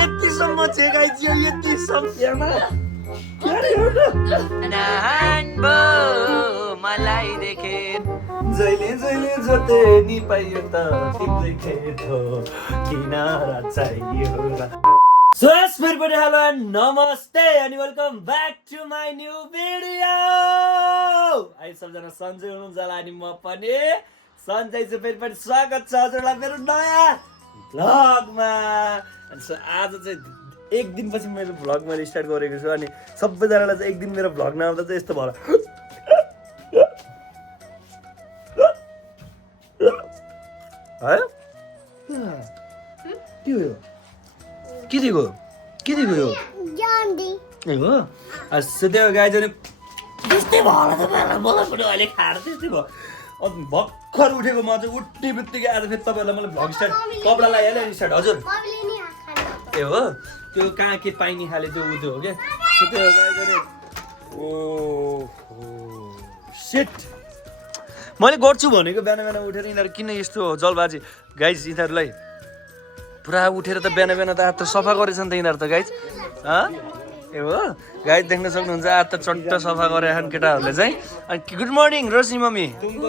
यतिसम्म चेगाइदियो यतिसम्म मलाई देखे जहिले जहिले जोते नि पाइयो त तिम्रै खेत हो किनारा चाहियो सो फेरि हेलो एन्ड नमस्ते अनि welcome back to my new video अहिले सबजना सन्चै हुनुहुन्छ होला अनि म पनि सन्चै छु फेरि पनि स्वागत छ हजुरलाई मेरो नयाँ भ्लगमा सो आज चाहिँ एक दिनपछि मेरो भ्लग मैले स्टार्ट गरेको छु अनि सबैजनालाई चाहिँ एक दिन मेरो भ्लग नआउँदा चाहिँ यस्तो भयो है के दिएको यो ए हो सो त्यो गाई चाहिँ त्यस्तै भयो त मलाई पनि अहिले खाएर त्यस्तै भयो भर्खर उठेको म चाहिँ उठ्ने बित्तिकै आज फेरि तपाईँहरूलाई मैले भ्लग स्टार्ट कपडा लगाइहालेँ अनि स्टार्ट हजुर ए हो त्यो कहाँ के पाइने खाले त्यो उ त्यो हो क्या सो त्यो गाई चाहिँ ओ सेट मैले गर्छु भनेको बिहान बिहान उठेर यिनीहरू किन यस्तो जलबाजी गाइज यिनीहरूलाई पुरा उठेर त बिहान बिहान त हात त सफा गरेछ नि त यिनीहरू त गाइज ए हो गाइज देख्न सक्नुहुन्छ हात त चट्ट सफा गरे केटाहरूले चाहिँ अनि गुड मर्निङ रोशनी मम्मी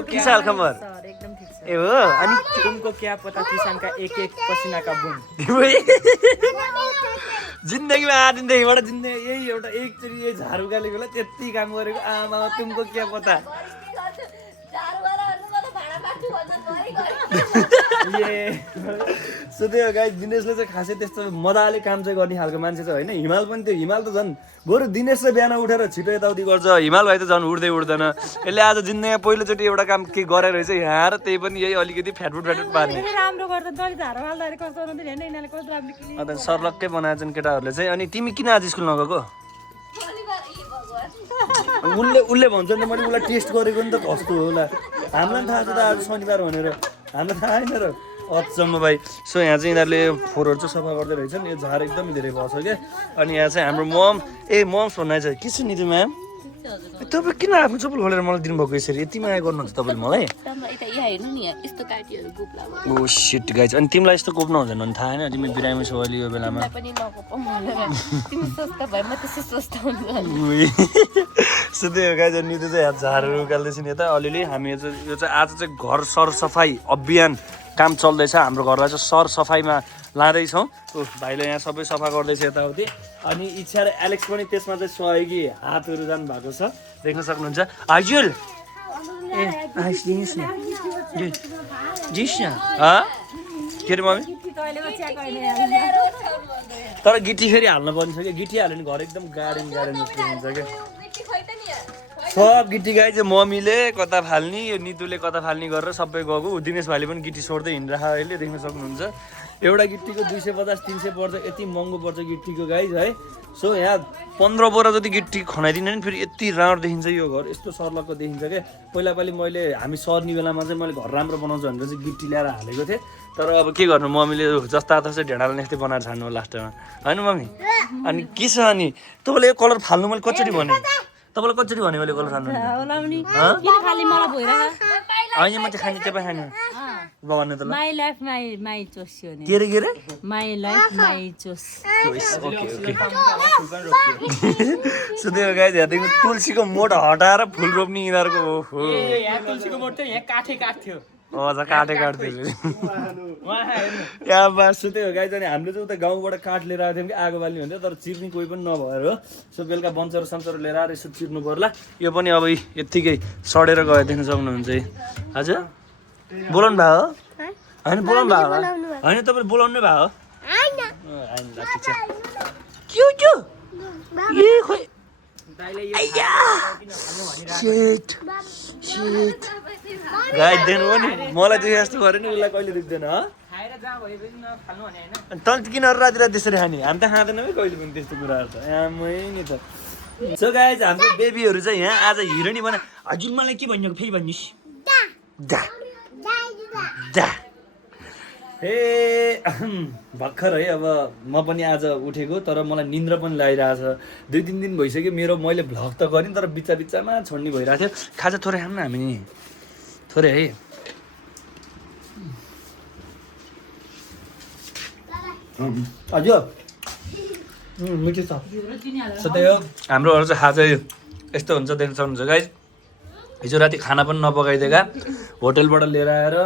के छ हालखबर ए हो अनि तुमको क्या पता किसान का एक एक पसीना का बूंद जिन्दगीमा आदिनदेखिबाट जिन्दगी यही एउटा एकचोटि यही झाडु गालेको बेला त्यति काम गरेको आमा तुमको क्या पता सो त्यो गाई दिनेशले चाहिँ खासै त्यस्तो मजाले काम चाहिँ गर्ने खालको मान्छे चाहिँ होइन हिमाल पनि त्यो हिमाल त झन् बरु दिनेश चाहिँ बिहान उठेर छिटो यताउति गर्छ हिमाल भाइ त झन् उठ्दै उठ्दैन यसले आज जिन्दगीमा पहिलोचोटि एउटा काम के गरेर रहेछ यहाँ र त्यही पनि यही अलिकति फ्याटफुट पार्ने अन्त सर्लक्कै बनाएछन् केटाहरूले चाहिँ अनि तिमी किन आज स्कुल नगएको उसले भन्छ नि मैले उसलाई टेस्ट गरेको नि त कस्तो होला हामीलाई थाहा छ त आज शनिबार भनेर हामीलाई थाहा छैन र अचम्म भाइ सो यहाँ चाहिँ यिनीहरूले फोहोरहरू चाहिँ सफा गर्दै रहेछन् यो झार एकदमै धेरै भएको छ क्या अनि यहाँ चाहिँ हाम्रो मम्स भन्ने छ के छ नि त्यो म्याम तपाईँ किन आफ्नो चप्पल खोलेर मलाई दिनुभएको यसरी यति माया गर्नुहुन्छ तपाईँले मलाई ओ सिट गाइज अनि तिमीलाई यस्तो कोप्न हुँदैन भने थाहा होइन तिमी बिरामी छौ अहिले यो बेलामा सो त्यो गाइज अनि त्यो चाहिँ झारहरू उकाल्दैछ नि यता अलिअलि हामी यो चाहिँ आज चाहिँ घर सरसफाइ अभियान काम चल्दैछ हाम्रो घरलाई चाहिँ सरसफाइमा लाँदैछौँ भाइले यहाँ सबै सफा गर्दैछ यताउति अनि इच्छा र एलेक्स पनि त्यसमा चाहिँ सहयोगी हातहरू जानु भएको छ देख्न सक्नुहुन्छ हजुर ए दिनुहोस् न के अरे मम्मी तर गिटी फेरि हाल्नु पर्ने छ क्या गिटी हाल्यो भने घर एकदम गार्डन जस्तो हुन्छ क्या सब गिटी गाई चाहिँ मम्मीले कता फाल्ने यो नितुले कता फाल्ने गरेर सबै गएको दिनेश भाइले पनि गिटी सोड्दै हिँडिरहेको अहिले देख्न सक्नुहुन्छ एउटा गिटीको 250-300 पर्छ यति महँगो पर्छ गिटीको गाई है सो यहाँ 15 बोरा जति गिटी खनाइदिनु नि फेरि यति राम्रो देखिन्छ यो घर यस्तो सर्लक्क देखिन्छ क्या पहिलापालि मैले हामी सर्ने बेलामा चाहिँ मैले घर राम्रो बनाउँछु भनेर चाहिँ गिटी ल्याएर हालेको थिएँ तर अब के गर्नु मम्मीले जस्ता चाहिँ ढेँडाले नेक्स्टै बनाएर छाड्नु लास्टमा होइन मम्मी अनि के छ अनि तपाईँले यो कलर फाल्नु मैले कसरी भने तपाईँलाई कसरी भने मैले कलर फाल्नु होइन म चाहिँ खाने तपाईँ खाने भन्नु त ल माई लाइफ माई चोइस के रे my life my choice okay so त्यो गाइज हेर्दै तुलसीको मोट हटाएर फुल रोप्ने यिनीहरूको ओहो तुलसीको मोट चाहिँ यहाँ काठै काट्थ्यो हजुर काठै काट्थ्यो यहाँ बाँच्छु त्यो गाई जाने हामीले चाहिँ उता गाउँबाट काठ लिएर आएको थियौँ कि आगो बाल्ने हुन्थ्यो तर चिर्ने कोही पनि नभएर हो सो बेलुका बन्चर सन्चर लिएर आएर यसो चिर्नु पर्ला यो पनि अब यत्तिकै सडेर गयो देख्न सक्नुहुन्छ हजुर बोलाउनु भयो हो होइन बोलाउनु भयो होला होइन तपाईँले बोलाउनु भयो हो ठिक छ ए खोइ गाई दिनु हो नि मलाई चाहिँ यस्तो गऱ्यो नि उसलाई कहिले दुख्दैन तल किन राति राति त्यसरी खाने हामी त खाँदैनौँ है कहिले पनि त्यस्तो कुराहरू त आमै नि त सो गाइज हाम्रो बेबीहरू चाहिँ यहाँ आज हिरोइनी बना हजुर मलाई के भनिएको फेरि भन्नुहोस् दा दा ए भर्खर है अब म पनि आज उठेको तर मलाई निन्द्रा पनि लागिरहेछ 2-3 दिन भइसक्यो मेरो मैले भ्लग त गरेँ तर बिच्चा बिच्चामा छोड्ने भइरहेको थियो खाजा थोरै खाऊँ न हामी नि थोरै है हजुर मिठो छ त्यही हो हाम्रोहरू चाहिँ खाजा यस्तो हुन्छ देख्न सक्नुहुन्छ गाइस हिजो राति खाना पनि नपकाइदिएका होटेलबाट लिएर आएर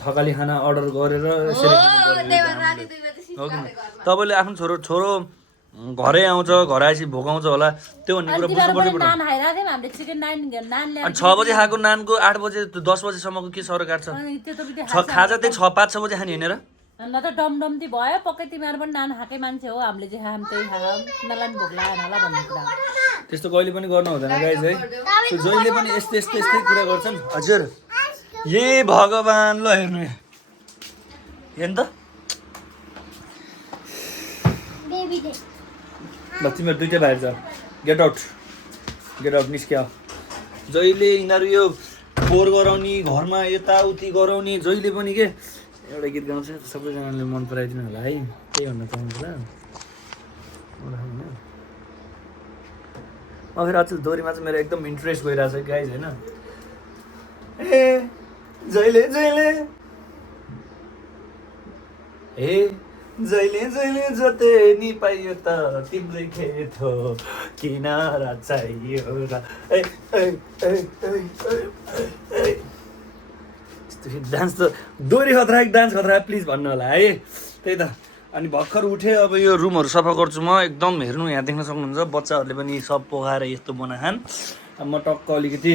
थकाली खाना अर्डर गरेर यसरी तपाईँले आफ्नो छोरो घरै आउँछ घर आएपछि भोकाउँछ होला त्यो भन्ने कुरा बुझ्नुपर्छ अनि 6 बजे खाएको नानको 8 बजे 10 बजेसम्मको के सरो काट्छ खाजा त्यही 5-6 बजे खाने होइन र ल त डमडम्ती भयो पक्कै तिमीहरू पनि नान खाएकै मान्छे हो हामीले चाहिँ खाम त्यही खाम तिमीहरूलाई पनि भोक लागेन होला भन्ने कुरा त्यस्तो कहिले पनि गर्नु हुँदैन गाइज है जहिले पनि यस्तै कुरा गर्छन् हजुर ए भगवान ल हेर्नु हेर्नु त ल तिमीहरू दुइटै बाहिर जा गेट आउट निस्क्या जहिले यिनीहरू यो फोहोर गराउने घरमा यताउति गराउने जहिले पनि के एउटा गीत गाउँछ सबैजनाले मन पराइदिनु होला है त्यही भन्न पाउँछ अब फेरि अचेल दोहोरीमा चाहिँ मेरो एकदम इन्ट्रेस्ट गइरहेछ गाइज होइन ए जहिले जहिले जतै नि पाइयो त तिम्रै खेत हो किनारा चाहियो र डान्स त दोहोरी खतरा डान्स खतरा प्लिज भन्नु होला है त्यही त अनि भर्खर उठेँ अब यो रुमहरू सफा गर्छु म एकदम हेर्नु यहाँ देख्न सक्नुहुन्छ बच्चाहरूले पनि सब पोखाएर यस्तो बनाखान् अब म टक्क अलिकति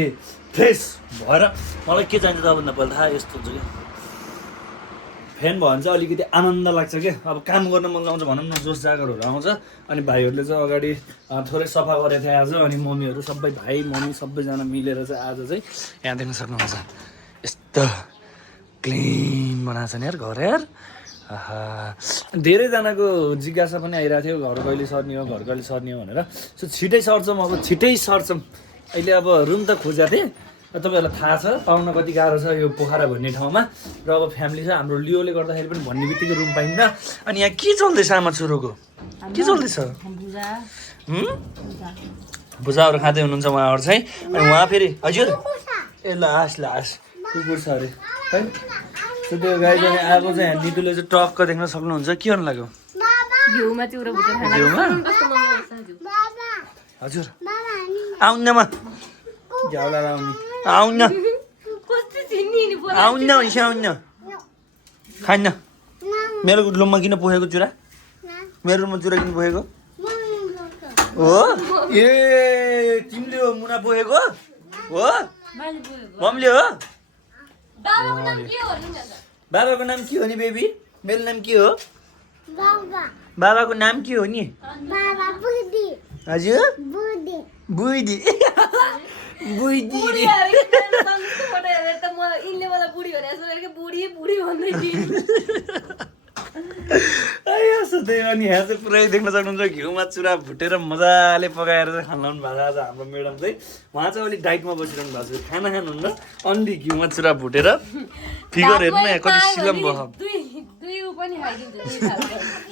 फ्रेस भएर मलाई के चाहिन्छ त भन्दा पहिला थाहा यस्तो हुन्छ क्या फ्यान भयो भने चाहिँ अलिकति आनन्द लाग्छ क्या अब काम गर्न मन आउँछ भनौँ न जोस जागरहरू आउँछ अनि भाइहरूले चाहिँ अगाडि थोरै सफा गरेको थियो आज अनि मम्मीहरू सबै भाइ मम्मी सबैजना मिलेर चाहिँ आज चाहिँ यहाँ देख्न सक्नुहुन्छ यस्तो क्लिन बनाएको छ नि यार घर यार आहा धेरैजनाको जिज्ञासा पनि आइरहेको थियो घर कहिले सर्ने हो भनेर सो छिटै सर्छौँ अब छिटै सर्छौँ अहिले अब रुम त खोजेको थिएँ तपाईँहरूलाई थाहा छ पाउन कति गाह्रो छ यो पोखरा भन्ने ठाउँमा र अब फ्यामिली छ हाम्रो लियोले गर्दाखेरि पनि भन्ने बित्तिकै रुम पाइन्न अनि यहाँ के चल्दैछ आमा छोरोको के चल्दैछ भुजाहरू खाँदै हुनुहुन्छ उहाँहरू चाहिँ अनि उहाँ फेरि हजुर ए लास कुकुर छ अरे है त्यो गाई पनि आएको चाहिँ नितुले चाहिँ टक्क देख्न सक्नुहुन्छ के गर्नु लाग्यो हजुर आउन्नमा झ्याउला आउन खान्न मेरो रुममा किन पोखेको चुरा मेरो रुममा चुरा किन पोखेको हो ए तिमीले हो मुना पोखेको हो मम्मीले हो बाबाको नाम के हो नि बेबी मेरो नाम के हो बाबाको नाम के हो नि हजुर बुढी अनि यहाँ चाहिँ पुरै देख्न सक्नुहुन्छ घिउमा चुरा भुटेर मजाले पकाएर चाहिँ खान लाउनु भएको छ आज हाम्रो म्याडम चाहिँ उहाँ चाहिँ अलिक डाइटमा बसिरहनु भएको छ खाना खानुहुन्न अन्ली घिउमा चुरा भुटेर फिगर हेर्नु न कति सिलम भयो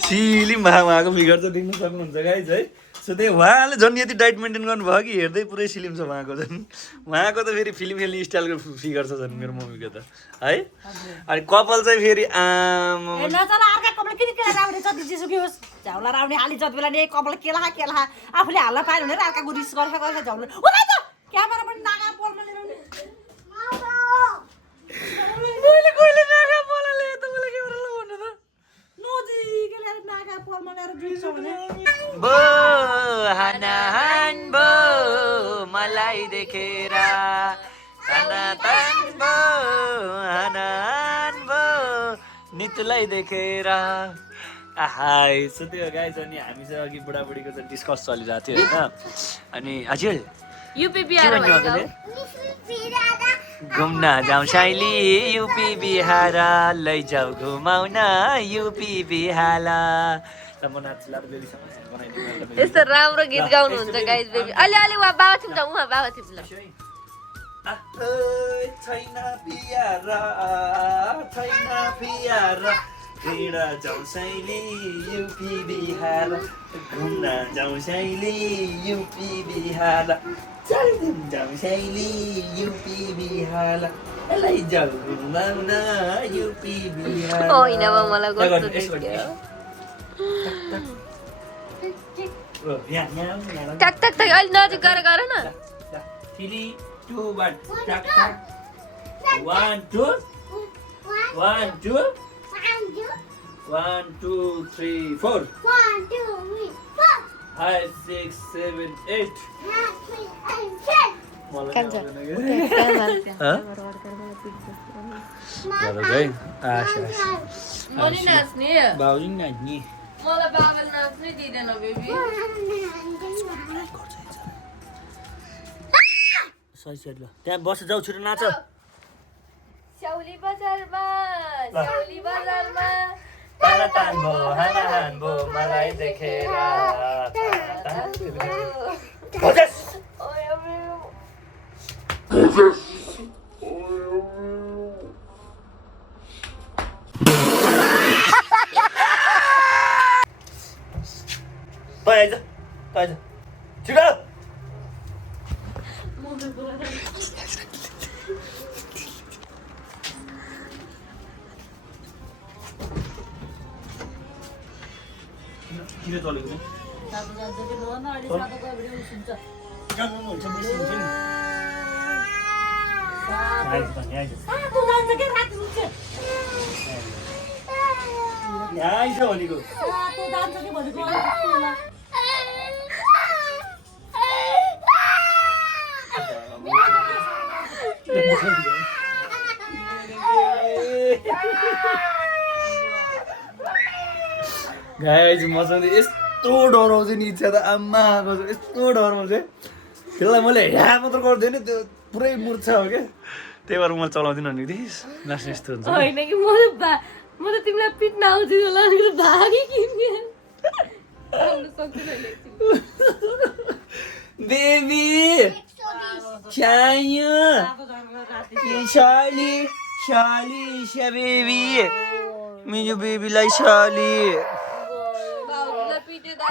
सिलिम भएको उहाँको फिगर चाहिँ देख्न सक्नुहुन्छ गाइज है सो त्यही उहाँले झन् यति डाइट मेन्टेन गर्नुभयो कि हेर्दै पुरै सिलिम छ उहाँको झन् उहाँको त फेरि फिल्म खेल्ने स्टाइलको फिगर छ झन् मेरो मम्मीको त है अनि कपाल चाहिँ फेरि आफूले हाल्न पाएन भने अर्काको रिस गरेर झौला क्यामेरा पनि नागा पोलमा लिएर मलाई देखेर नितुलाई देखेर आहाई सो त्यो गाइज अनि हामी चाहिँ अघि बुढाबुढीको चाहिँ डिस्कस चलिरहेको थियो होइन अनि हजुर घुम्न जाउँ साइली युपी बिहार लैजाऊ घुमाउन युपी बिहार यस्तो राम्रो गीत गाउनुहुन्छ गाइज बेबी अलि अलि बाबा थिम जाउँ बाबा थिम ल छैन पियारा हिँडा जाउँ सैली युपी बिहार घुम्न जाउँ सैली युपी बिहार चारदिन जाउँ सैली युपी बिहार लैजाऊ घुमाउन युपी बिहार होइन मलाई कस्तो टक टक टक अलि नजिक गएर गर न 3 2 1 टक टक 1 2 1 2 1 2 3 4 5 6 7 8 कान्छ म नि नाच्ने बाउजी नाच्ने मलाई बाबाले नाच्नै दिँदैन बेबी सही ल त्यहाँ बस जाऊ छिटो नाच स्याउली बजारमा ताना तान भो हाना हान भो मलाई देखेर भोजेस Paisa, छिटो किन चलेको नि सातो जान्छ कि भन अहिले सातो गयो भने सुन्छ हुन्छ बेसी हुन्छ नि सातो जान्छ कि रात हुन्छ यहाँ आइज भनेको सातो जान्छ कि भनेको होला गाइज मजाले यस्तो डराउँछ नि इच्छा त आम्मा यस्तो डराउँछ त्यसलाई मैले ह्या मात्र गर्दैन त्यो पुरै मुर्छा हो क्या त्यही भएर मैले चलाउँदिनँ नि लास्ट यस्तो हुन्छ होइन कि म त तिमीलाई पिट्न आउँछु होला अनि भागी किन्ने बेबी चाहियो शाली बेबी मेरो बेबीलाई शाली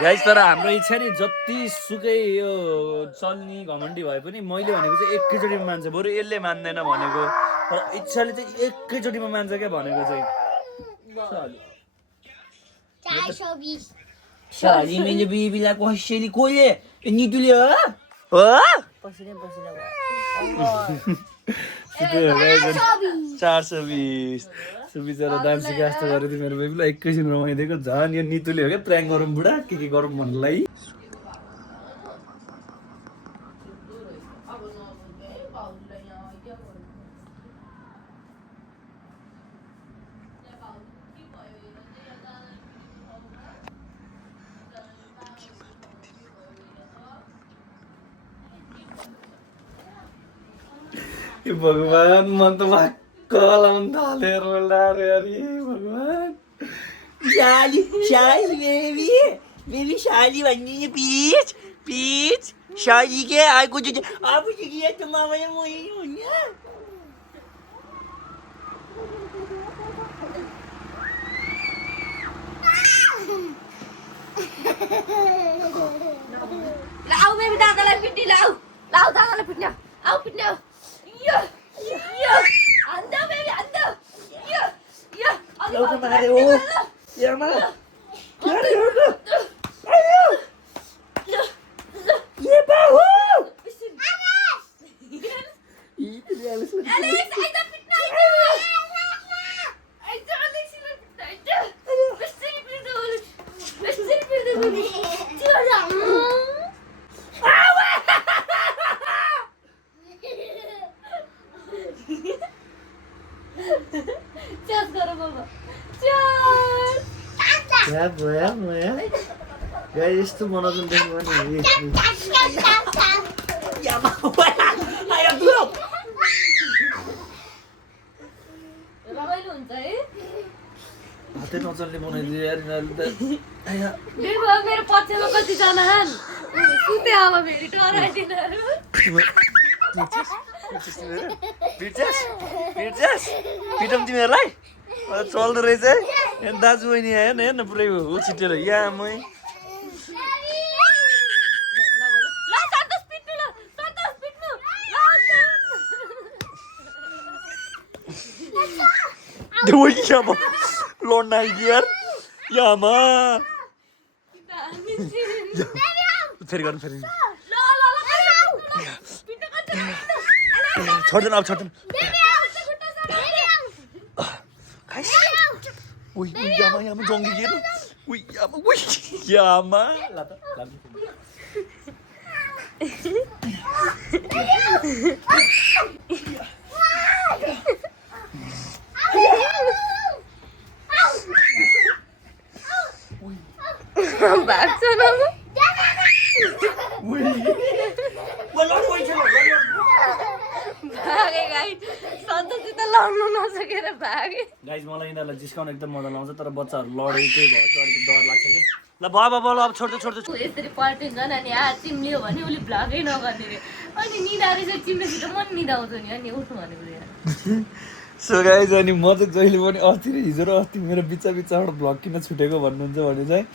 गाइस तर हाम्रो इच्छा नि जति सुकै यो चल्ने घमण्डी भए पनि मैले भनेको चाहिँ एकैचोटिमा मान्छ बरु यसले मान्दैन भनेको तर इच्छाले चाहिँ एकैचोटिमा मान्छ क्या भनेको चाहिँ शाली मेरो बेबीलाई कसैले कसले नितुले हो 420 बिचरा डान्स सिका जस्तो गरेको थियो मेरो बेबीलाई एकैछिन रमाइदिएको झन् यो नितुले हो क्या प्र्याङ्क गरौँ बुढा के गरौँ भन्नुलाई भगवान मन त कलाउन थालेर अरे भगवान शाली बेबी शाली भन्ने पिच शाली के आएको अब चाहिँ त मामाले म हुन्न लाउ बेबी दादालाई पिट्ने लाउ दादालाई पिट्ने आउ पिट्ने यो अन्दा बेबी अन्दा यो एउटा मारे हो यामा यारे हो यो ये बाहु एलेक्स आइदा पिट्ने आइदा एलेक्सले पिट्ने आइदा बेस्टली पिट्ने Cheers करो बाबा Cheers क्या भयो गाइस यस्तो बनाउँछन् देख्नु भने यामा आयो दुलो रमाइलो हुन्छ है हातै नचल्ने बनाइदियो यार आया मेरो पछिमा कति जना हान सुते अब फेरि डराइदिनु पिटम तिमीहरूलाई चल्दो रहेछ है दाजु बहिनी आयो न हेर्न पुरै हो छिटेर या मै लड्न आइदियो यार यामा फेरि गर्नु फेरि छोड्दैन अब छोड्दैन यामा जङ्गी गेल यामा ल त भाग्छ न भागे गाई सन्तोषी त लड्नु नसकेर भागे गाइज मलाई यिनीहरूलाई जिस्काउन एकदम मजा लाउँछ तर बच्चाहरू लडेकै भयो अलिक डर लाग्छ कि ल भयो अब छोड्दै यसरी पल्टिन्छन् अनि चिम्लियो भने उसले भ्लगै नगर्ने रे अनि निदाएर चाहिँ चिम्लेपछि त म नि निदाउँछु नि अनि उठ्नु भनेको सो गाइज अनि म चाहिँ जहिले पनि अस्ति र हिजो र अस्ति मेरो बिचबाट भ्लग किन छुटेको भन्नुहुन्छ भने चाहिँ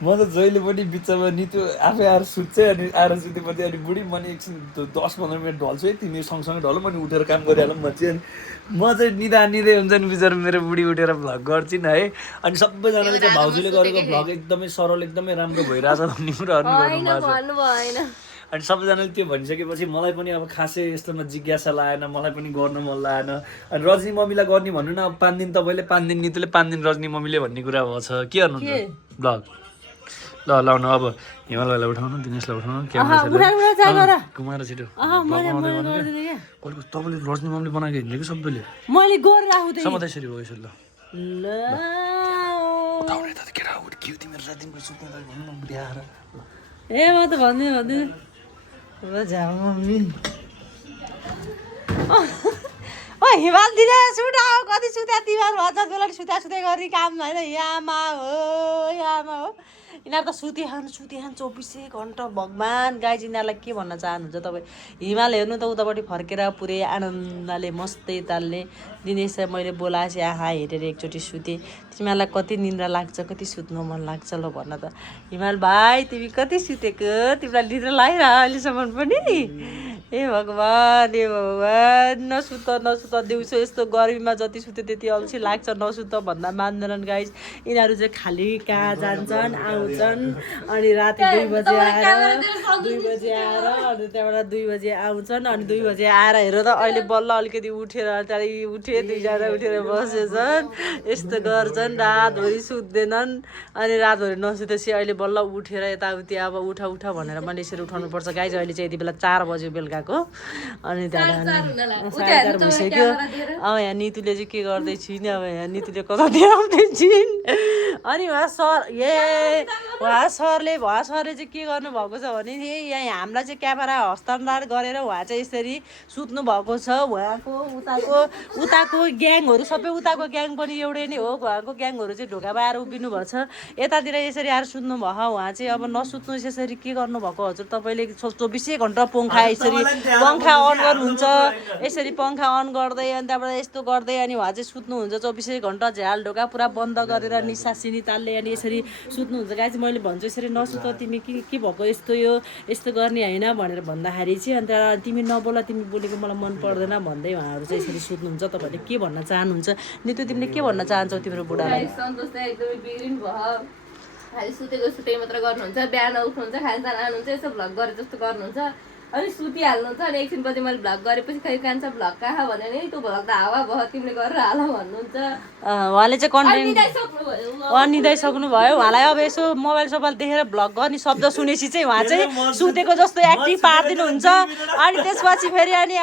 म त जहिले पनि बिचमा नि त्यो आफै आएर सुत्छै अनि आएर सुतेपछि अनि बुढी मैले एकछिन 10-15 मिनट ढल्छु है तिमी सँगसँगै ढल मैले उठेर काम गरिहालौँ भन्छ अनि म चाहिँ निदै हुन्छ नि बिचरा मेरो बुढी उठेर भ्लग गर्छिन् है अनि सबैजनाले चाहिँ भाउजूले गरेको भ्लग एकदमै सरल एकदमै राम्रो भइरहेछ भन्ने कुराहरू गर्नुभएको छ अनि सबैजनाले त्यो भनिसकेपछि मलाई पनि अब खासै यस्तोमा जिज्ञासा लागेन मलाई पनि गर्न मन लागेन अनि रजनी मम्मीलाई गर्ने भन्नु न अब 5 दिन तपाईँले 5 दिन नितुले 5 दिन रजनी मम्मीले भन्ने कुरा भएको छ के गर्नुहुन्छ भ्लग ल लाउनु अब हिमालयलाई उठाउनु दिनेशलाई उठाउनु क्यामेरा घुमाएर छिटो तपाईँले रजनी मम्मीले बनाएको हिँड्ने कि सबैले मैले गरिराख्छु समाधान यसरी हो यसरी ल केटा के तिमीहरू रात दिनको सुत्ने भन्नु न बिहार ए म त भन्दै मम्मी हिमाल दिने सुटा कति सुत्या तिमीहरू भन्छ बेला सुत्या गरी काम होइन यामा हो यिनीहरू त सुतिहान 24 घन्टा भगवान् गाइज यिनीहरूलाई के भन्न चाहनुहुन्छ तपाईँ हिमाल हेर्नु त उतापट्टि फर्केर पुरै आनन्दले मस्तै ताल्ने दिनेश मैले बोलाएपछि आहा हेरेर एकचोटि सुतेँ तिमीहरूलाई कति निन्द्रा लाग्छ कति सुत्नु मन लाग्छ ल भन्न त हिमाल भाइ तिमी कति सुतेको तिमीलाई निद्रा लागिरह अहिलेसम्म पनि ए भगवान् नसुत दिउँसो यस्तो गर्मीमा जति सुत्यो त्यति अल्छी लाग्छ नसुत भन्दा मान्दैनन् गाइज यिनीहरू चाहिँ खाली कहाँ जान्छन् आउँछन् अनि राति 2 बजे आएर अनि त्यहाँबाट 2 बजे आउँछन् अनि 2 बजे आएर हेर त अहिले बल्ल अलिकति उठेर त्यहाँदेखि उठे 2 जना उठेर बसेछन् यस्तो गर्छन् रातभरि सुत्दैनन् अनि रातभरि नसुतेपछि अहिले बल्ल उठेर यताउति अब उठ भनेर मैले यसरी उठाउनुपर्छ गाइज अहिले चाहिँ यति बेला 4 बज्यो बेलुकाको अनि त्यहाँबाट 4:30 भइसक्यो अब यहाँ नितुले चाहिँ के गर्दैछिन् अब यहाँ नितुले कता देखाउँदैछिन् अनि उहाँ सरले चाहिँ के गर्नुभएको छ भने नि यहाँ हामीलाई चाहिँ क्यामेरा हस्तान्तरण गरेर उहाँ चाहिँ यसरी सुत्नु भएको छ उहाँको उताको ग्याङहरू सबै उताको ग्याङ पनि एउटै नै हो उहाँको ग्याङहरू चाहिँ ढोकामा आएर उभिनु भएको छ यतातिर यसरी आएर सुत्नु भयो उहाँ चाहिँ अब नसुत्नु यसरी के गर्नुभएको हजुर तपाईँले 24 घन्टा पङ्खा यसरी पङ्खा अन गर्नुहुन्छ यसरी पङ्खा अन गर्दै अनि त्यहाँबाट यस्तो गर्दै अनि उहाँ चाहिँ सुत्नुहुन्छ 24 घन्टा झ्याल ढोका पुरा बन्द गरेर निसासिनी तालले अनि यसरी सुत्नुहुन्छ गाइज मैले भन्छु यसरी नसुत तिमी के भएको यस्तो गर्ने होइन भनेर भन्दाखेरि चाहिँ अन्त तिमी नबोल तिमी बोलेको मलाई मन पर्दैन भन्दै उहाँहरू चाहिँ यसरी सुत्नुहुन्छ तपाईँहरूले के भन्न चाहनुहुन्छ नितु तिमीले के भन्न चाहन्छौ तिम्रो बुढालाई सन्तोष चाहिँ एकदमै बिग्रिनु भयो खालि सुतेको मात्र गर्नुहुन्छ बिहान उठ्नुहुन्छ खानसान आउनुहुन्छ यसो भ्लग गरे जस्तो गर्नुहुन्छ अनि सुतिहाल्नुहुन्छ अनि एकछिनपछि मैले भ्लग गरेपछि खै कान्छ भ्लग कहाँ भन्यो नि त्यो भ्लग त हावा भयो तिमीले गरेर हाल भन्नुहुन्छ उहाँले चाहिँ कन्टेन्ट निदाइसक्नु भयो उहाँलाई अब यसो मोबाइल सोबाइल देखेर भ्लग गर्ने शब्द सुनेपछि चाहिँ उहाँ चाहिँ सुतेको जस्तो एक्टिभ पारिदिनुहुन्छ अनि त्यसपछि फेरि अनि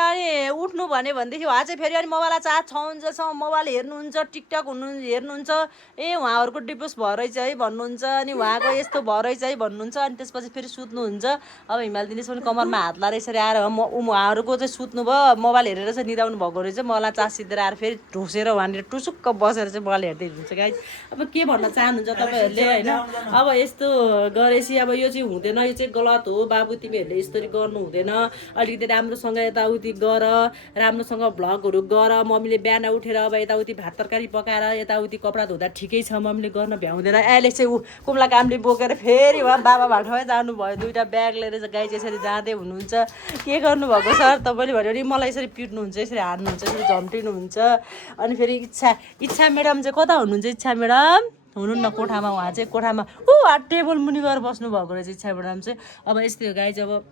उठ्नु भन्यो भनेदेखि उहाँ चाहिँ फेरि अनि मोबाइल चार्ज 6 हुन्जेलसम्म मोबाइल हेर्नुहुन्छ टिकटक हेर्नुहुन्छ ए उहाँहरूको डिभोर्स भयो रहेछ है भन्नुहुन्छ अनि उहाँको यस्तो भयो रहेछ है भन्नुहुन्छ अनि त्यसपछि फेरि सुत्नुहुन्छ अब हिमाल दिनेश पनि कमरमा हात लाएर यसरी आएर उहाँहरूको चाहिँ सुत्नु भयो मोबाइल हेरेर चाहिँ निदाउनु भएको रहेछ मलाई चासिँदै आएर फेरि ढोसेर उहाँनिर टुसुक्क बसेर चाहिँ मोबाइल हेर्दै हुन्छ गाइज अब के भन्न चाहनुहुन्छ तपाईँहरूले होइन अब यस्तो गरेपछि अब यो चाहिँ हुँदैन यो चाहिँ गलत हो बाबु तिमीहरूले यसरी गर्नु हुँदैन अलिकति राम्रोसँग यताउति गर राम्रोसँग भ्लगहरू गर मम्मीले बिहान उठेर अब यताउति भात तरकारी पकाएर यताउति कपडा धुँदा ठिकै छ मम्मीले गर्न भ्याउँदैन अहिले चाहिँ ऊ कुम्ला कामले बोकेर फेरि उहाँ बाबा भाटमै जानुभयो 2टा ब्याग लिएर गाई यसरी जाँदै हुनुहुन्छ के गर्नुभएको सर तपाईँले भन्यो भने मलाई यसरी पिट्नुहुन्छ यसरी हार्नुहुन्छ यसरी झम्टिनुहुन्छ अनि फेरि इच्छा म्याडम चाहिँ कता हुनुहुन्छ इच्छा म्याडम हुनुहुन्न कोठामा उहाँ चाहिँ कोठामा टेबल मुनि गएर बस्नु भएको रहेछ इच्छा म्याडम चाहिँ अब यस्तै हो गाई चाहिँ अब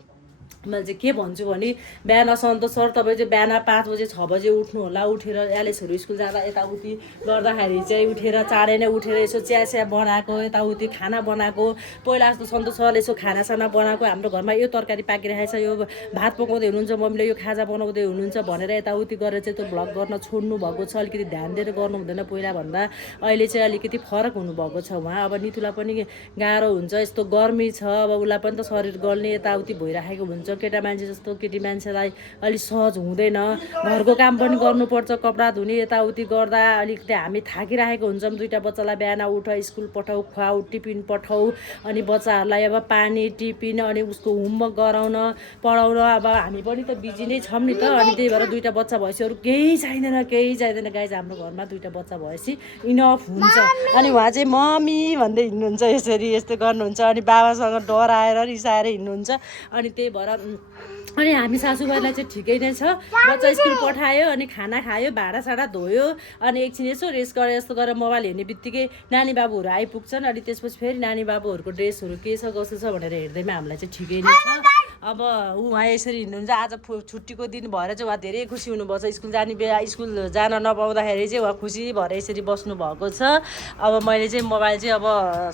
मैले चाहिँ के भन्छु भने बिहान सन्तोष सर तपाईँ चाहिँ बिहान 5 बजे 6 बजे उठ्नु होला उठेर एलेसहरू स्कुल जाँदा यताउति गर्दाखेरि चाहिँ उठेर चाँडै नै उठेर यसो चिया बनाएको यताउति खाना बनाएको पहिला जस्तो सन्तोष सरले यसो खानासाना बनाएको हाम्रो घरमा यो तरकारी पाकिरहेको छ यो भात पकाउँदै हुनुहुन्छ मम्मीले यो खाजा बनाउँदै हुनुहुन्छ भनेर यताउति गरेर चाहिँ त्यो भ्लग गर्न छोड्नु भएको छ अलिकति ध्यान दिएर गर्नु हुँदैन पहिलाभन्दा अहिले चाहिँ अलिकति फरक हुनुभएको छ उहाँ अब नितुलाई पनि गाह्रो हुन्छ यस्तो गर्मी छ अब उसलाई पनि त शरीर गल्ने यताउति भइराखेको हुन्छ केटा मान्छे जस्तो केटी मान्छेलाई अलिक सहज हुँदैन घरको काम पनि गर्नुपर्छ कपडा धुने यताउति गर्दा अलिकति हामी थाकिरहेको हुन्छौँ 2टा बच्चालाई बिहान उठ स्कुल पठाऊ खुवाऊ टिफिन पठाऊ अनि बच्चाहरूलाई अब पानी टिफिन अनि उसको होमवर्क गराउन पढाउन अब हामी पनि त बिजी नै छौँ नि त अनि त्यही भएर 2टा बच्चा भएपछि अरू केही चाहिँदैन गाइज हाम्रो घरमा 2टा बच्चा भएपछि इनफ हुन्छ अनि उहाँ चाहिँ मम्मी भन्दै हिँड्नुहुन्छ यसरी यस्तो गर्नुहुन्छ अनि बाबासँग डराएर रिसाएर हिँड्नुहुन्छ अनि त्यही भएर अनि हामी सासूबाईलाई चाहिँ ठिकै नै छ बच्चा स्कुल पठायो अनि खाना खायो भाँडासाँडा धोयो अनि एकछिन यसो रेस्ट गरेर यस्तो गरेर मोबाइल हेर्ने बित्तिकै नानी बाबुहरू आइपुग्छन् अनि त्यसपछि फेरि नानी बाबुहरूको ड्रेसहरू के छ कसो छ भनेर हेर्दैमा हामीलाई चाहिँ ठिकै नै छ अब उहाँ यसरी हिँड्नुहुन्छ आज छुट्टीको दिन भएर चाहिँ उहाँ धेरै खुसी हुनुभएको छ स्कुल जान नपाउँदाखेरि चाहिँ उहाँ खुसी भएर यसरी बस्नु भएको छ अब मैले चाहिँ मोबाइल चाहिँ अब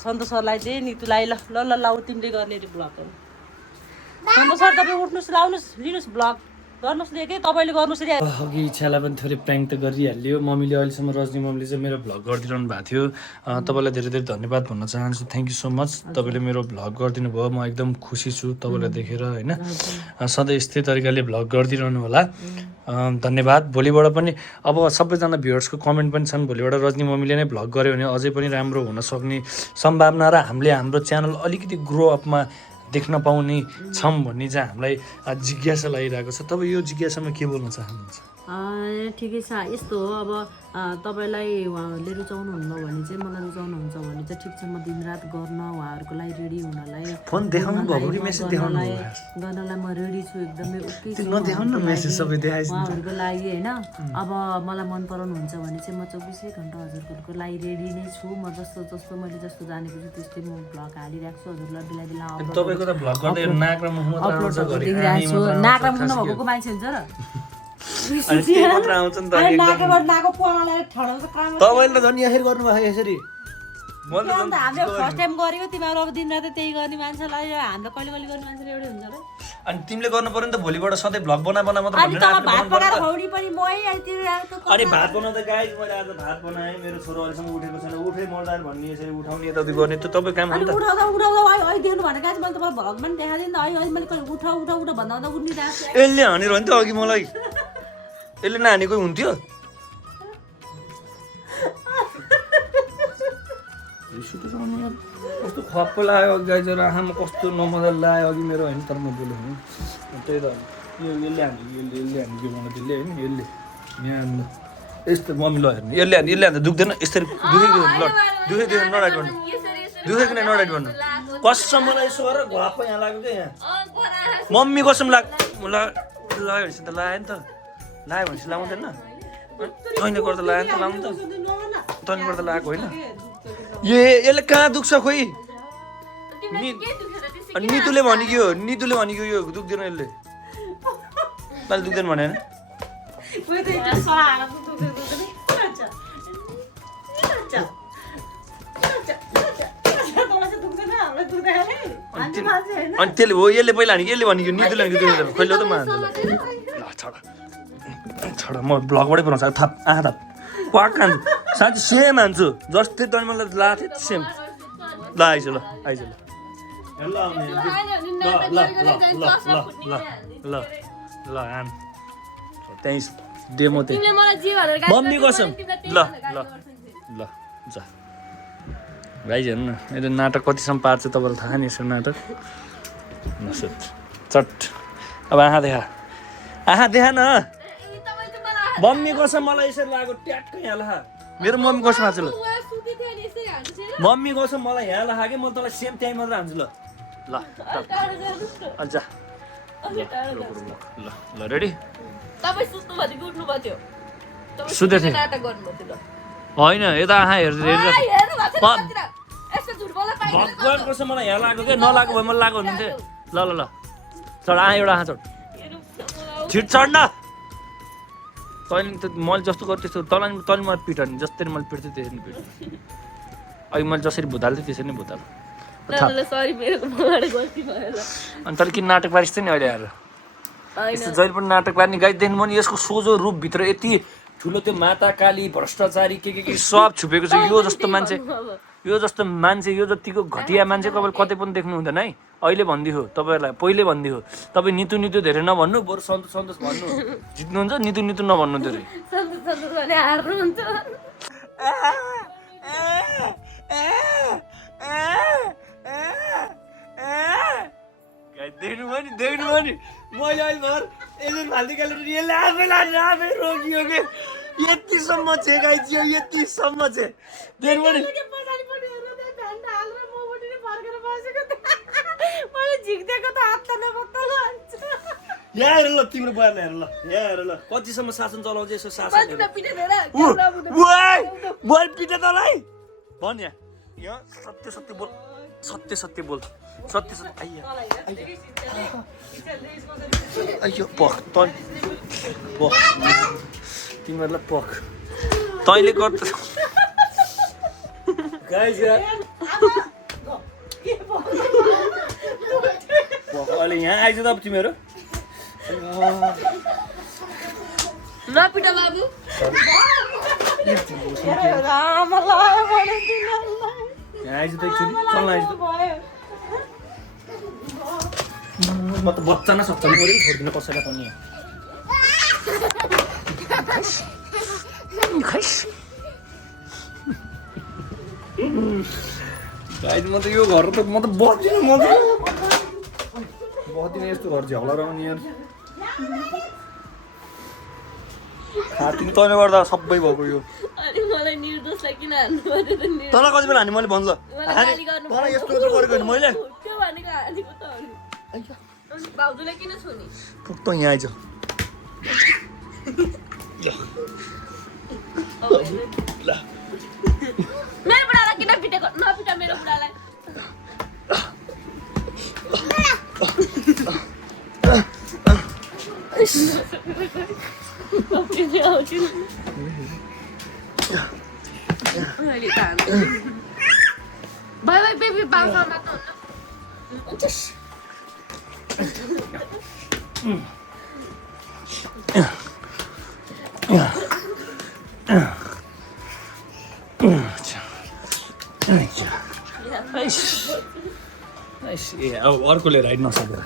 सन्तोष सरलाई चाहिँ नितुलाई ल लाउ तिमीले गर्ने ब्लगहरू सन्तोष सर तपाईँ उठ्नुहोस् लाउनुहोस् लिनुहोस् ब्लग गर्नुहोस् के तपाईँले गर्नुहोस् रे अघि इच्छालाई पनि थोरै प्र्याङ्क त गरिहाल्यो मम्मीले अहिलेसम्म रजनी मम्मीले चाहिँ मेरो भ्लग गरिदिनु भएको थियो तपाईँलाई धेरै धेरै धन्यवाद भन्न चाहन्छु थ्याङ्क यू सो मच तपाईँले मेरो भ्लग गरिदिनु भयो म एकदम खुसी छु तपाईँलाई देखेर होइन सधैँ यस्तै तरिकाले भ्लग गरिदिनु होला धन्यवाद भोलिबाट पनि अब सबैजना भ्युअर्सको कमेन्ट पनि छन् भोलिबाट रजनी मम्मीले नै भ्लग गऱ्यो भने अझै पनि राम्रो हुन सक्ने सम्भावना र हामीले हाम्रो च्यानल अलिकति ग्रो अपमा देख्न पाउने छौँ भन्ने चाहिँ हामीलाई जिज्ञासा लागिरहेको छ तपाईँ यो जिज्ञासामा के बोल्न चाहनुहुन्छ ठिकै छ यस्तो हो अब तपाईँलाई उहाँहरूले रुचाउनुहुन्न भने चाहिँ मलाई रुचाउनुहुन्छ भने चाहिँ ठिक छ म दिनरात गर्न उहाँहरूको लागि रेडी हुनलाई फोन देखाउनु भएको कि मेसेज देखाउनु गर्नलाई म रेडी छु एकदमै ओके नदेखाउनु न मेसेज सबै देखाइदिनु उहाँहरूको लागि होइन अब मलाई मन पराउनुहुन्छ भने चाहिँ म 24 घन्टा हजुरहरूको लागि रेडी नै छु म जस्तो मैले जस्तो जानेको छु त्यस्तै म भ्लग हालिरहेको छु हजुरलाई बेला तपाईँको त भ्लग गर्दै नाक र मुख मात्र आउँछ घरि नाक र मुख नभएको मान्छे हुन्छ र अनि त्यही मात्र आउँछ नि त तपाईँले त झन् यसरी गर्नुभएको यसरी हामीले फर्स्ट टाइम गरेको तिमीहरू अब दिनरात त्यही गर्ने मान्छेलाई हाम्रो कहिले गर्ने मान्छे एउटै हुन्छ र अनि तिमीले गर्नु पर्यो नि त भोलिबाट सधैँ भ्लग बना मात्र अनि भात पकाएर खुवाउने पनि मै अनि भात बनाउँदा गाइस मैले आज भात बनाएँ मेरो छोरो अहिलेसम्म उठेको छैन उठे मर्दा भन्ने यसरी उठाउने यताउति गर्ने त तपाईँ काम हो नि त उठाउँदा अहिले देख्नु भनेको गाइस मैले तपाईँलाई भ्लग पनि देखाइदिएँ नि त अहिले मैले उठ भन्दा उठ्ने यसले हानेर नि त अघि मलाई यसले नहानेकै हुन्थ्यो कस्तो खप्प लाग्यो अघि गाइजर आँखामा कस्तो नमजा लाग्यो अघि मेरो होइन तर म बोलेँ होइन त्यही त यसले हान्यो के भन्नु त्यसले होइन यसले यहाँ यस्तो मम्मी ल हेर्नु यसले हान्दा दुख्दैन यसरी दुखेको नराइट भन्नु दुखेको नै नराइट भन्नु कसम मलाई यसो गरेर घप्प यहाँ लाग्यो क्या यहाँ मम्मी कसम लाग्यो भनेपछि त लाग्यो नि त लाग्यो भनेपछि लाउँदैन तैँले गर्दा लाग्यो नि त लाउनु त तैँले गर्दा लगाएको होइन यसले कहाँ दुख्छ खोइ नितुले भनेको यो दुख्दैन यसले तैँले दुख्दैन भने अनि त्यसले हो यसले पहिला हानेको यसले भनेको नितुले भनेको खोइ ल्याउ त मान्छ छोडा म ब्लगबाटै बनाउँछ थाप आँखा थाप पक्का साँच्ची सेम हान्छु जस्तै तैँले मलाई लाएको थिएँ सेम ल आइज ल ल आम त्यहीँ डेमो त्यही मम्मी कसम ल ल ल जा गाइज हेर्नु न मेरो नाटक कतिसम्म पार्छ तपाईँलाई थाहा नि यसो नाटक नसोच चट अब आँखा देखा न मम्मी कसम मलाई यसरी लाग्यो ट्याटकै यहाँ लखा मेरो मम्मी कसम हाल्छु ल मम्मी कसम मलाई यहाँ लखा कि म तँलाई सेम टाइम मात्र हान्छु ल ल अझ ल रेडी सुते थिएँ होइन यता आँखा भगवान कसम मलाई यहाँ लाग्यो क्या नलागो भए मलाई लाग्यो हुनुहुन्थ्यो ल ल ल चढ एउटा आँखा चढ छिट चढ न तैँले त मैले जस्तो गरेँ त्यस्तो तैँले मलाई पिटाउने जसरी मैले पिट्थेँ त्यसरी नै पिट्थेँ अघि मैले जसरी भुताल्थेँ त्यसरी नै भुताल अनि तर किन नाटक पारिस् नि अहिले आएर यस्तो जहिले पनि नाटक पार्ने गाइदेखि पनि यसको सोझो रूपभित्र यति ठुलो त्यो माता काली भ्रष्टाचारी के सब छुपेको छ यो जस्तो मान्छे यो जतिको घटिया मान्छे तपाईँले कतै पनि देख्नु हुँदैन है अहिले भनिदियो तपाईँहरूलाई पहिले भनिदियो तपाईँ नितु धेरै नभन्नु बरु सन्तोष भन्नु जित्नुहुन्छ नितु नभन्नु धेरै देख्नु भयो नि मैले अहिले भर एजेन्ट फाल्दै कालेर आफै रोकियो कि यतिसम्म चाहिँ गाइजियो यतिसम्म चाहिँ देख्नु भयो नि यहाँ हेर ल तिम्रो बयान हेर ल यहाँ हेर ल कतिसम्म शासन चलाउँछ यसो शासन पिटे तँलाई भन् यहाँ सत्य बोल अಯ್यो पख तिमीहरूलाई पख तैँले गर्दा अहिले यहाँ आइज त अब तिमीहरू नपिटा बाबु यहाँ आइज त एकछिन चल्न आइज म त बच्चा नै सक्छ पऱ्यो नि छोडिदिनु कसैलाई पनि म त यो घर त म त बस्दिनँ यस्तो घर झ्याउला रहने यार खातिनी तैँले गर्दा सबै भएको यो मलाई निर्दोषलाई किन हान्नु पर्यो त तँलाई कति बेला हाने मैले भन्छु तँलाई यस्तो गरेको होइन मैले त्यो भनेको हानेको त भाउजूलाई किन छोनी पुग्छ यहाँ आइज मेरो बुढालाई किन पिटेको नपिटा मेरो बुढालाई बाई बेबी बाउमा त अब अर्कोले राइड नसकेर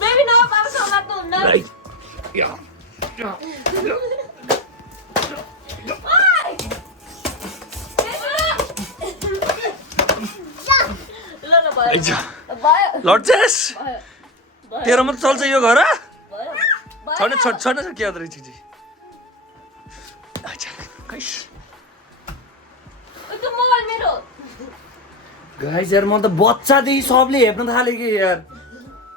बेबी न बाउमा त हुन्न लड्छेस तेरो मात्र चल्छ यो घर छोड्न के अदर चिज गाइस यार म त बच्चादेखि सबले हेप्न थाले कि यार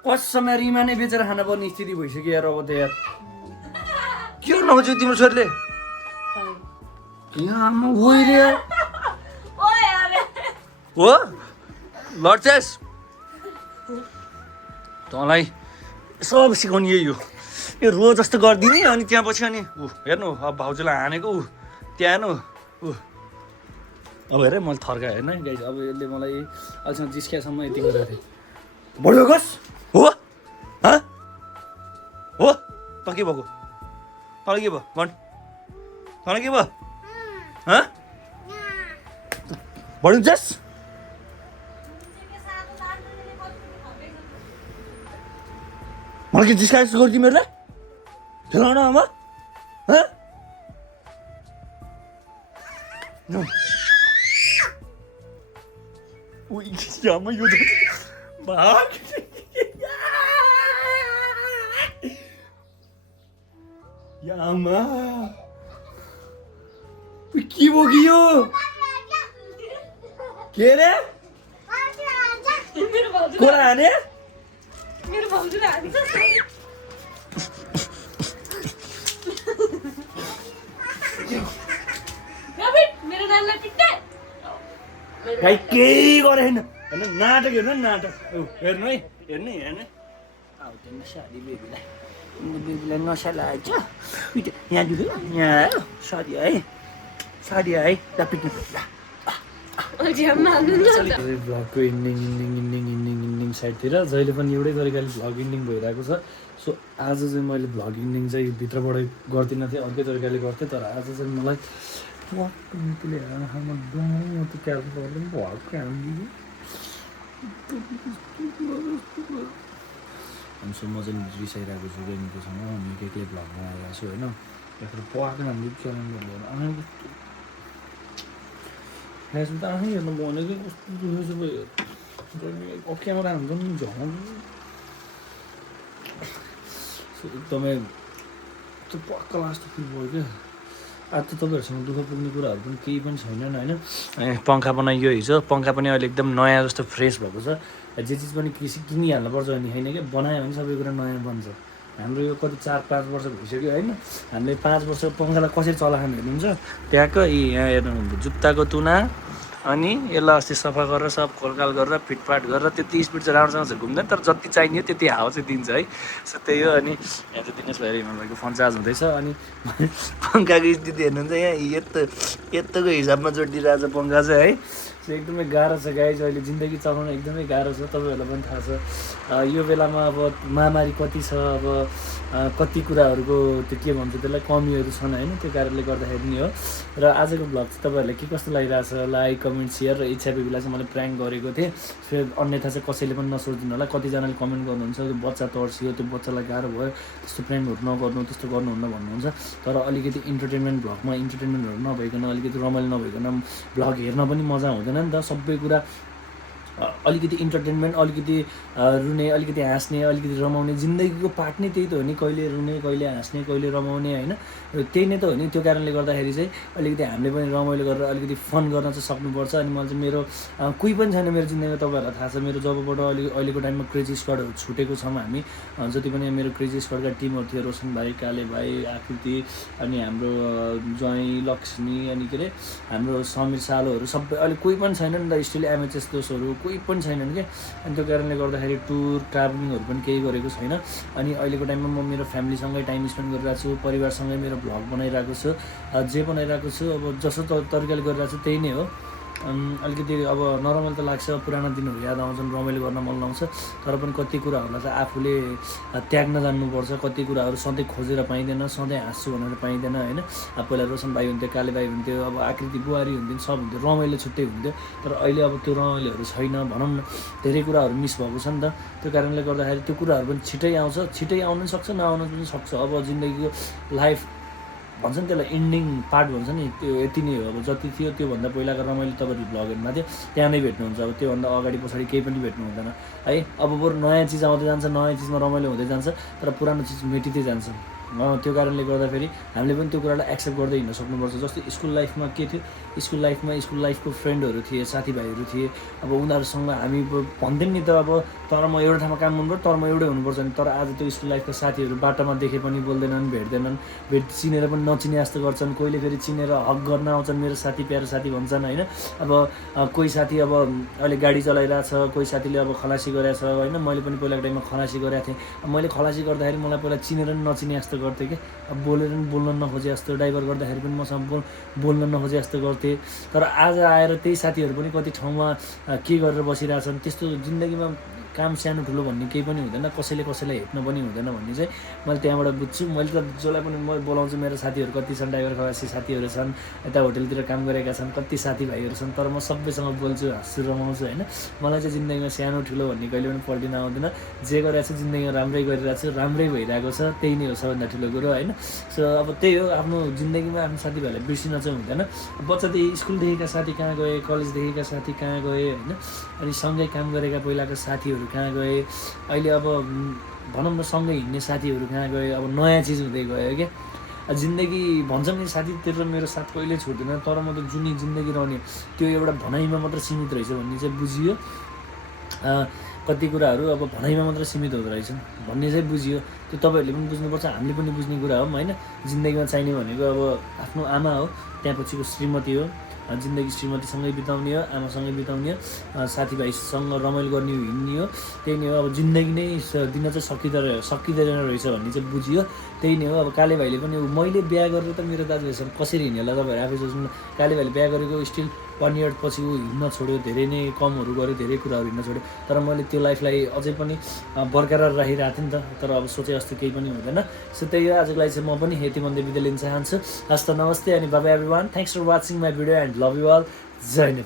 कसम रिमा नै बेचेर खान पर्ने स्थिति भइसक्यो यार अब त यार के नबुझ्यो तिम्रो छोरीले हो लड्छेस तँलाई सब सिकाउने यही हो यो रो जस्तो गरिदिने अनि त्यहाँ पछि अनि हेर्नु अब भाउजूलाई हानेको त्यहाँ हेर्नु अब हेर मैले थर्काएँ होइन गाइस अब यसले मलाई अहिलेसम्म जिस्कियासम्म यति गरेको थिएँ बढ्यो गस हो हो त के भएको तँलाई के भयो भन् तँलाई के भयो बढ्यो जस मलाई के जिस्काइस गर्छ तिमीहरूलाई खेलाउन आमा उइ यामा यो भाग यामा के बोकियो के रे मेरो भाउजू कोरा हाने मेरो भाउजूले हान्छ मेरो नानीलाई पिट्टे भाइ केही गरेन होइन नाटक हेर्नु नि नाटक हेर्नु है हेर्नु हेर्नु आउँदैन साडी बेबीलाई नसा लाग्छ यहाँ दिनु यहाँ आयो साडी है ल पिट्नु भ्लगको इन्डिङ साइडतिर जहिले पनि एउटै तरिकाले भ्लग इन्डिङ भइरहेको छ सो आज चाहिँ मैले भ्लग इन्डिङ चाहिँ भित्रबाटै गर्दिनँ थिएँ अर्कै तरिकाले गर्थेँ तर आज चाहिँ मलाई नितुले सो म चाहिँ रिसाइरहेको छु नितुसँग अनि के भ्लग बनाइरहेको छु होइन त्यहाँबाट पकाएको हामीले क्यालेन्डर लिएर फेसबुक त आफै हेर्नु भनेको कस्तो दुखेछ भयो क्यामेरा हुन्छ नि झन् एकदमै त्यो पक्का लास्ट फिल भयो क्या आज त तपाईँहरूसँग दुःख पुग्ने कुराहरू पनि केही पनि छैनन् होइन पङ्खा बनाइयो हिजो पङ्खा पनि अहिले एकदम नयाँ जस्तो फ्रेस भएको छ जे चिज पनि किनिहाल्नु पर्छ भने होइन क्या बनायो भने सबै कुरा नयाँ बन्छ हाम्रो यो कति 4-5 वर्ष भइसक्यो होइन हामीले 5 वर्ष पङ्खालाई कसरी चलाखानु हेर्नुहुन्छ त्यहाँको यहाँ हेर्नुहुन्छ जुत्ताको तुना अनि यसलाई अस्ति सफा गरेर सब खोलकाल गरेर फिटफाट गरेर त्यति स्पिड चाहिँ राम्रोसँग चाहिँ घुम्दैन तर जति चाहिने त्यति हावा चाहिँ दिन्छ है सो त्यही हो अनि यहाँ चाहिँ दिनेश भाइ हिमाल भाइको फोन चार्ज हुँदैछ अनि पङ्खाको स्थिति हेर्नुहुन्छ यहाँ यत्रोको हिसाबमा जोडिरहेको छ पङ्खा चाहिँ है सो एकदमै गाह्रो छ गाइज अहिले जिन्दगी चलाउन एकदमै गाह्रो छ तपाईँहरूलाई पनि थाहा छ यो बेलामा अब महामारी कति छ अब कति कुराहरूको त्यो के भन्छ त्यसलाई कमीहरू छन् होइन त्यो कारणले गर्दाखेरि नि हो र आजको भ्लग चाहिँ तपाईँहरूलाई के कस्तो लागिरहेछ लाइक कमेन्ट सेयर र इच्छा बेबीलाई चाहिँ मैले प्र्याङ्क गरेको थिएँ फेरि अन्यथा चाहिँ कसैले पनि नसोचिदिनु होला कतिजनाले कमेन्ट गर्नुहुन्छ त्यो बच्चा तर्सियो त्यो बच्चालाई गाह्रो भयो त्यस्तो प्र्याङ्कहरू नगर्नु त्यस्तो गर्नुहुन्न भन्नुहुन्छ तर अलिकति इन्टरटेनमेन्ट भ्लगमा इन्टरटेनमेन्टहरू नभइकन अलिकति रमाइलो नभइकन भ्लग हेर्न पनि मजा हुँदैन नि त सबै कुरा अलिकति इन्टरटेनमेन्ट अलिकति रुने अलिकति हाँस्ने अलिकति रमाउने जिन्दगीको पार्ट नै त्यही त हो नि कहिले रुने कहिले हाँस्ने कहिले रमाउने होइन त्यही नै त हो नि त्यो कारणले गर्दाखेरि चाहिँ अलिकति हामीले पनि रमाइलो गरेर अलिकति फन गर्न चाहिँ सक्नुपर्छ अनि मलाई चाहिँ मेरो कोही पनि छैन मेरो जिन्दगीमा तपाईँहरूलाई थाहा छ मेरो जबबाट अहिलेको टाइममा क्रेजी स्क्वाडहरू छुटेको छौँ हामी जति पनि मेरो क्रेजी स्क्वाडका टिमहरू थियो रोशन भाइ काले भाइ आकृति अनि हाम्रो ज्वाइँ लक्ष्मी अनि के अरे हाम्रो समीर सालोहरू सबै अहिले कोही पनि छैन नि त स्टिल एमएचएस दोषहरू कोही पनि छैनन् क्या अनि त्यो कारणले गर्दाखेरि टुर ट्राभलिङहरू पनि केही गरेको छैन अनि अहिलेको टाइममा म मेरो फ्यामिलीसँगै टाइम स्पेन्ड गरिरहेको छु परिवारसँगै मेरो भ्लग बनाइरहेको छु जे बनाइरहेको छु अब जस्तो तरिकाले गरिरहेको छु त्यही नै हो अलिकति अब नरमाइलो त लाग्छ पुरानो दिनहरू याद आउँछन् रमाइलो गर्न मन लाउँछ तर पनि कति कुराहरूलाई चाहिँ आफूले त्याग्न जान्नुपर्छ कति कुराहरू सधैँ खोजेर पाइँदैन सधैँ हाँस्छु भनेर पाइँदैन होइन पहिला रोशन भाइ हुन्थ्यो काले भाइ हुन्थ्यो अब आकृति बुहारी हुन्थ्यो सब हुन्थ्यो रमाइलो छुट्टै हुन्थ्यो तर अहिले अब त्यो रमाइलोहरू छैन भनौँ न धेरै कुराहरू मिस भएको छ नि त त्यो कारणले गर्दाखेरि त्यो कुराहरू पनि छिटै आउँछ छिटै आउनु पनि सक्छ नआउनु पनि सक्छ अब जिन्दगीको लाइफ भन्छ नि त्यसलाई इन्डिङ पार्ट भन्छ नि त्यो यति नै हो अब जति थियो त्योभन्दा पहिलाको रमाइलो तपाईँहरू भ्लगहरूमा थियो त्यहाँ नै भेट्नुहुन्छ अब त्योभन्दा अगाडि पछाडि केही पनि भेट्नु हुँदैन है अब बरु नयाँ चिज आउँदै जान्छ नयाँ चिजमा रमाइलो हुँदै जान्छ तर पुरानो चिज मेटिँदै जान्छ त्यो कारणले गर्दाखेरि हामीले पनि त्यो कुरालाई एक्सेप्ट गर्दै हिँड्न सक्नुपर्छ जस्तै स्कुल लाइफमा के थियो स्कुल लाइफको फ्रेन्डहरू थिए साथीभाइहरू थिए अब उनीहरूसँग हामी भन्दैनौँ नि त अब तर म एउटा ठाउँमा काम गर्नुपर्छ तर म एउटै हुनुपर्छ नि तर आज त्यो स्कुल लाइफको साथीहरू बाटोमा देखे पनि बोल्दैनन् भेट्दैनन् चिनेर पनि नचिने जस्तो गर्छन् कोहीले फेरि चिनेर हक गर्न आउँछन् मेरो साथी प्यारो साथी भन्छन् होइन अब कोही साथी अब अहिले गाडी चलाइरहेछ कोही साथीले अब खलासी गरेछ होइन मैले पनि पहिलाको टाइममा खलासी गरेको थिएँ मैले खलासी गर्दाखेरि मलाई पहिला चिनेर पनि नचिने जस्तो गर्थेँ कि अब बोलेर पनि बोल्न नखोजे जस्तो ड्राइभर गर्दाखेरि पनि मसँग बोल्न नखोजे जस्तो गर्थेँ तर आज आएर त्यही साथीहरू पनि कति ठाउँमा के गरेर बसिरहेछन् त्यस्तो जिन्दगीमा काम सानो ठुलो भन्ने केही पनि हुँदैन, कसैले कसैलाई हेप्न पनि हुँदैन भन्ने चाहिँ मैले त्यहाँबाट बुझ्छु। मैले त जसलाई पनि म बोलाउँछु, मेरो साथीहरू कति छन्, ड्राइभर खलासी साथीहरू छन्, यता होटेलतिर काम गरेका छन्, कति साथीभाइहरू छन्, तर म सबैसँग बोल्छु, हाँस्छु, रमाउँछु होइन। मलाई चाहिँ जिन्दगीमा सानो ठुलो भन्ने कहिले पनि पल्टिन आउँदैन। जे गरिरहेको छु जिन्दगीमा राम्रै गरिरहेको छु, राम्रै भइरहेको छ, त्यही नै हो सबभन्दा ठुलो कुरो होइन। सो अब त्यही हो, आफ्नो जिन्दगीमा आफ्नो साथीभाइलाई बिर्सिन चाहिँ हुँदैन। बच्चादेखि स्कुलदेखिका साथी कहाँ गए, कलेजदेखिका साथी कहाँ गए होइन, अनि सँगै काम गरेका पहिलाका साथीहरू कहाँ गए, अहिले अब भनौँ न सँगै हिँड्ने साथीहरू कहाँ गए, अब नयाँ चिज हुँदै गयो क्या। जिन्दगी भन्छ नि साथी तेरो मेरो साथ कहिले छुट्दैन, तर म त जुनी जिन्दगी रहने त्यो एउटा भनाइमा मात्र सीमित रहेछ भन्ने चाहिँ बुझियो। कति कुराहरू अब भनाइमा मात्र सीमित हुँदो रहेछन् भन्ने चाहिँ बुझियो। त्यो तपाईँहरूले पनि बुझ्नुपर्छ, हामीले पनि बुझ्ने कुरा हो होइन। जिन्दगीमा चाहिने भनेको अब आफ्नो आमा हो, त्यहाँपछिको श्रीमती हो, जिन्दगी श्रीमतीसँगै बिताउने हो, आमासँगै बिताउने हो, साथीभाइसँग रमाइलो गर्ने हो, हिँड्ने हो, त्यही नै हो। अब जिन्दगी नै दिन चाहिँ सकिँदैन रहेछ भन्ने चाहिँ बुझियो, त्यही नै हो। अब काले भाइले पनि मैले बिहा गरेर त मेरो दाजुभाइसँग कसरी हिँड्यो होला तपाईँहरू आफै सोच्नु। काले भाइले बिहा गरेको स्टिल 1 इयर पछि ऊ हिँड्न छोड्यो, धेरै नै कमहरू गर्यो, धेरै कुराहरू हिँड्न छोड्यो, तर मैले त्यो लाइफलाई अझै पनि बरकरार राखिरहेको थिएँ नि त। तर अब सोचे जस्तो केही पनि हुँदैन। सो त्यही हो, आजको लागि चाहिँ म पनि यति भन्दै बिदा लिन चाहन्छु। हस्त नमस्ते अनि bye bye everyone, thanks for watching my video and love you all. जय नेपाल।